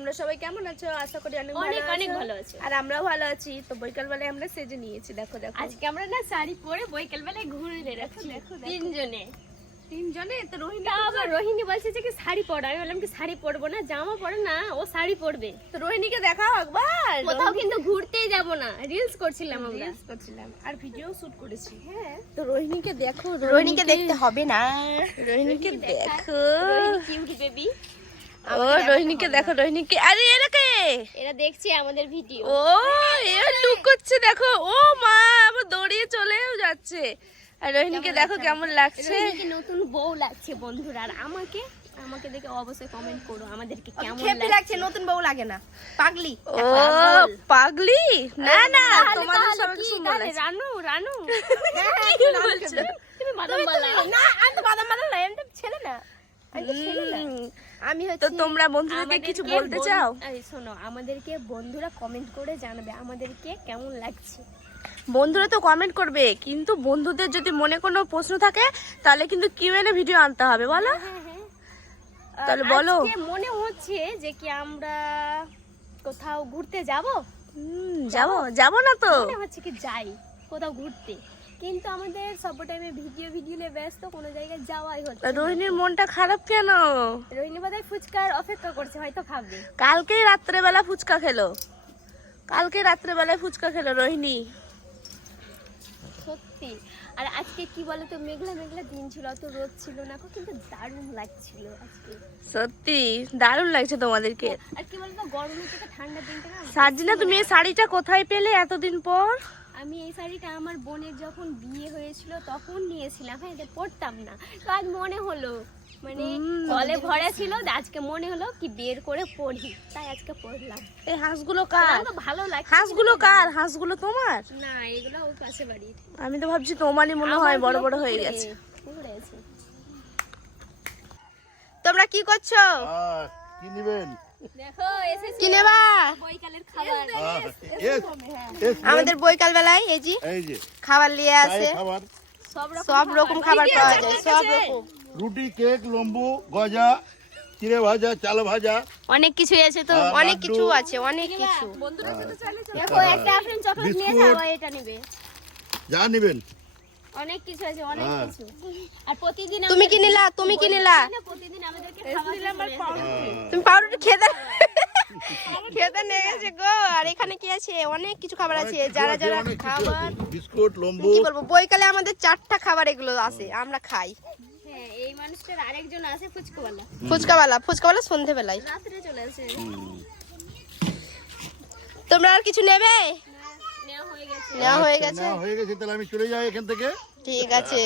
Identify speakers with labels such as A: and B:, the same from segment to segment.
A: তোমরা সবাই কেমন আছো? আশা করি অনেক ভালো আছো। আর আমরাও ভালো আছি। তো বিকাল বেলায় আমরা সেজে নিয়েছি, দেখো দেখো।
B: আজকে আমরা না শাড়ি পরে বিকাল বেলায় ঘুরে বেড়াচ্ছি তিনজনে। তো রোহিণী বলছে যে কি শাড়ি পরো, আমি বললাম কি শাড়ি পরবো না, জামা পরে না, ও শাড়ি পরবে।
A: তো রোহিণীকে দেখাও একবার।
B: কোথাও কিন্তু ঘুরতেই যাব না, রিলস করছিলাম
A: আর ভিডিও শুট করেছি।
B: হ্যাঁ,
A: তো রোহিণীকে দেখো,
B: রোহিণীকে দেখতে
A: হবে না। রোহিণীকে দেখো,
B: রোহিণী কিউট বেবি।
A: ও রোহিণীকে দেখো, রোহিণীকে। আরে এরা কে?
B: এরা দেখছে আমাদের ভিডিও।
A: ও এরা লুক করছে, দেখো। ও মা, আবার দৌড়িয়ে চলেও যাচ্ছে। আর রোহিণীকে দেখো কেমন লাগছে।
B: রোহিণীকে নতুন বউ লাগছে বন্ধুরা। আর আমাকে দেখে অবশ্যই কমেন্ট করো আমাদেরকে কেমন
A: লাগছে। নতুন বউ লাগে না, পাগলি। ও পাগলি না না, তোমাদের সবাই সুন্দর লাগছে।
B: রানু
A: কি বলছো?
B: তুমি বাদাম বালা
A: না, আমি তো বাদাম বালা না, আমি তো ছেলে না। আমি তো তোমরা বন্ধুদেরকে কিছু বলতে চাও?
B: শোনো, আমাদেরকে বন্ধুরা কমেন্ট করে জানাবে আমাদেরকে কেমন লাগছে।
A: বন্ধুরা তো কমেন্ট করবে, কিন্তু বন্ধুদের যদি মনে কোনো প্রশ্ন থাকে তাহলে কিন্তু কিউএনএ ভিডিও আনতে হবে, বলো। তাহলে বলো।
B: মনে হচ্ছে যে কি আমরা কোথাও ঘুরতে যাব।
A: যাবো না তো
B: মনে হচ্ছে কি যাই কোথাও ঘুরতে, কিন্তু আমাদের সব টাইমে ভিডিও নিয়ে ব্যস্ত, কোনো জায়গায় যাওয়াই হচ্ছে না।
A: রোহিণীর মনটা খারাপ কেন?
B: রোহিণী বোধহয় ফুচকার অপেক্ষা করছে, হয়তো খাবে।
A: কালকে রাত্রেবেলা ফুচকা খেলো রোহিণী।
B: সত্যি। আর আজকে কি বলতো, মেঘলা দিন ছিল, অত রোদ ছিল না, কিন্তু দারুণ লাগছিল আজকে।
A: সত্যি দারুণ লাগছে তোমাদেরকে।
B: আর কি বলতো, গরমের থেকে ঠান্ডার দিনটা না।
A: সাজিনা, তুমি এই শাড়িটা কোথায় পেলে এতদিন পর?
B: আমি এই শাড়িটা আমার বোনের যখন বিয়ে হয়েছিল তখন নিয়েছিলাম। হ্যাঁ, এটা পরতাম না, তো আজ মনে হলো, মানে জলে ভরা ছিল, আজকে মনে হলো কি বের করে পরি, তাই আজকে পরলাম।
A: এই হাঁসগুলো কার?
B: ভালো লাগে।
A: হাঁসগুলো কার? হাঁসগুলো তোমার
B: না, এগুলো ওই পাশে বাড়ির।
A: আমি তো ভাবছি তোমারই মনে হয়, বড় বড় হয়ে গেছে। তোমরা কি করছো?
C: কি নেবেন?
B: দেখো এসেছে,
A: কি নেবা?
B: বৈকালের খাবার।
A: আমাদের বৈকাল বেলায় এই যে খাবার নিয়ে আসে। সব রকম খাবার পাওয়া যায়, সব রকম।
C: রুটি, কেক, লম্বু, গজা, চিড়ে ভাজা, চাল ভাজা,
B: অনেক কিছু আছে। তো
A: অনেক কিছু আছে, অনেক কিছু।
B: দেখো একটা আপনি চকলেট নিয়ে যাও, এটা নেবে,
C: যা নেবেন।
B: অনেক কিছু আছে, অনেক কিছু। আর প্রতিদিন
A: তুমি কি নিলা?
B: প্রতিদিন আমাদেরকে খাবার।
A: তুমি পাউরুটি খেতে নিয়ে গেছে গো। আর এখানে কি আছে? অনেক কিছু খাবার আছে। যারা খাবার,
C: বিস্কুট, লম্বু।
A: কি বলবো, বৈকালে আমাদের 4টা খাবার এগুলো আছে, আমরা খাই।
B: হ্যাঁ, এই মানুষটার আরেকজন আছে
A: ফুচকাওয়ালা সন্ধ্যেবেলায়
B: রাত্রে চলে আসে।
A: তোমরা আর কিছু নেবে?
B: নেওয়া হয়ে গেছে।
A: নেওয়া হয়ে গেছে।
C: তাহলে আমি চলে যাই এখান থেকে।
A: ঠিক আছে।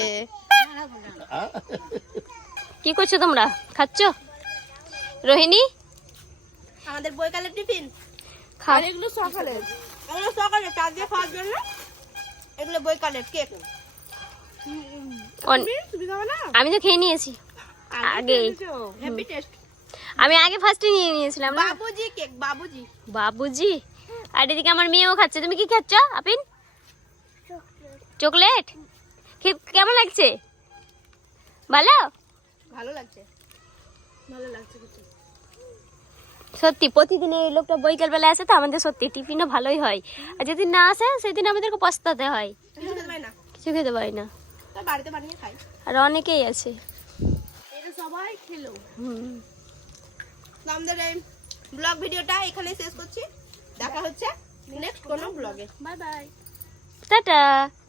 B: কি করছো তোমরা? খাচ্ছো? রোহিণী,
A: আমাদের বৈকালের টিফিন
B: খাও।
A: এগুলো সকালে চা দিয়ে খাওয়ার জন্য। এগুলো বৈকালের কেক। তুমি খাবে না?
B: আমি তো খেয়ে নিয়েছি আগে।
A: Happy test.
B: আমি আগে ফার্স্টে নিয়ে নিয়েছিলাম না।
A: বাবুজি কেক,
B: বাবুজি। আর এদিকে আমার মেয়েও খাচ্ছে। তুমি কি খাচ্ছ আপিন? চকলেট। কেমন লাগছে?
A: ভালো লাগছে কিছু।
B: সত্যি প্রতিদিন এই লোকটা বৈকাল বেলা আসে, তো আমাদের সত্যি টিফিনও ভালোই হয়। আর যেদিন না আসে সেদিন আমাদেরকে পস্তাতে হয়, কিছু খেতে পারি না।
A: বাড়িতে বানিয়ে খাই।
B: আর অনেকেই আছে,
A: এটা সবাই খেলো। আমাদের এই ব্লগ ভিডিওটা এখানে শেষ করছি। দেখা হচ্ছে নেক্সট কোনো ব্লগে।
B: Bye bye, tata.